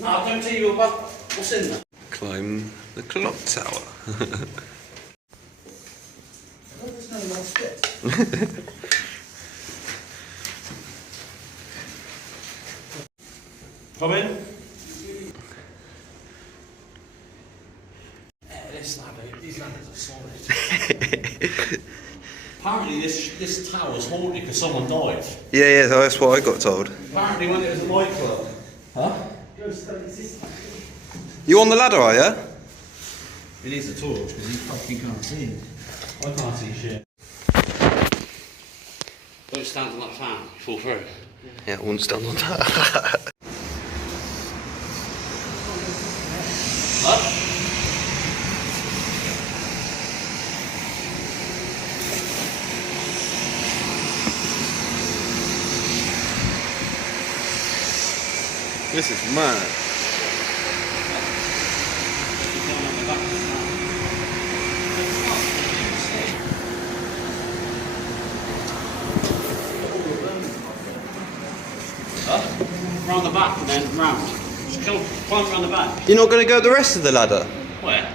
No, I don't tell you about what's in there. Climb the clock tower. There's no more steps. Come in. This ladder, these ladders are solid. Apparently this tower's haunted because someone died. Yeah, that's what I got told. Apparently when it was a nightclub. Huh? You on the ladder, are you? He needs a torch because he fucking can't see. I can't see shit. Don't stand on that fan, you fall through. Yeah, I won't stand on that. Huh? This is mad. Huh? Round the back and then round. Just climb around the back. You're not going to go up the rest of the ladder? Where?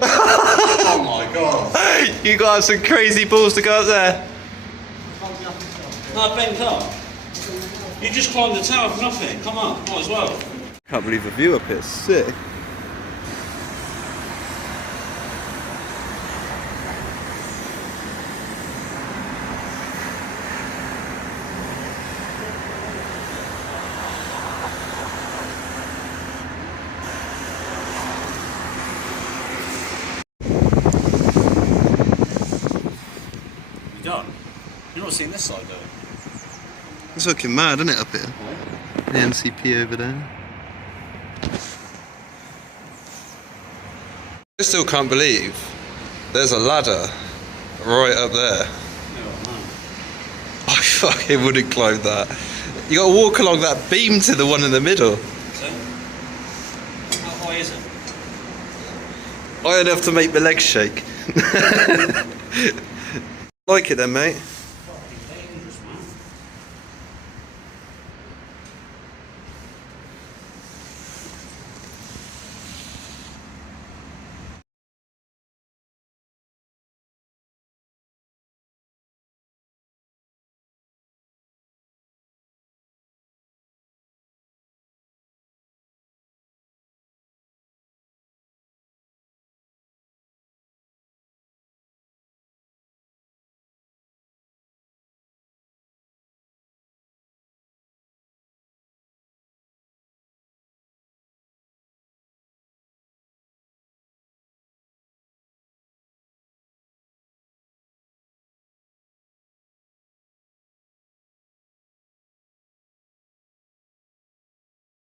Oh my god. You got to have some crazy balls to go up there. No, bent up. You just climbed the tower for nothing. Come on, might as well. Can't believe the view up here, sick. You done? You're not seeing this side though. It's looking mad, isn't it, up here? The NCP over there. I still can't believe there's a ladder right up there. I fucking wouldn't climb that. You gotta walk along that beam to the one in the middle. So, how high is it? High enough to make my legs shake. Like it then, mate?